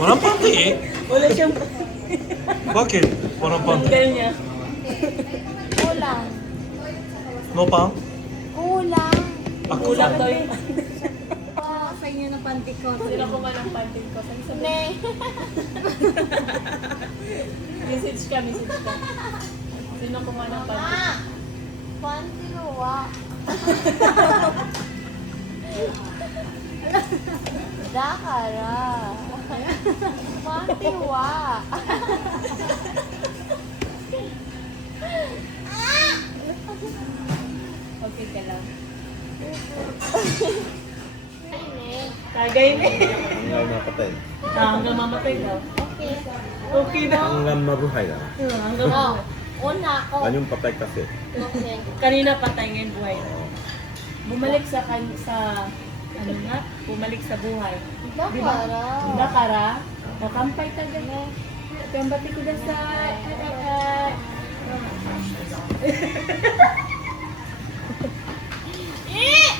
Walang panty eh. Wala siyang Bakit? Walang panty. tanggal niya. Kulang. No pants? Kulang. Ako Kulang lang. daw yung Sa inyo ng panty ko. Sila ko man ang panty ko. Sabi sabi. Ne. Message ka. Sino ko man ang panty ko? Pantiwa. Dakara. Pantiwa. Okay ka lang. Ay, ne. Tagay na Hanggang mapatay. hanggang mamatay daw. Okay. Okay na. Hanggang mabuhay na. Hanggang Oh, una ako. Anyong patay kasi. Okay. kanina patay ngayon buhay na. Bumalik sa ano nga? Bumalik sa buhay. Dakara. Dakara, nakampay ka gano'n. Kambati ko na sa... Eh!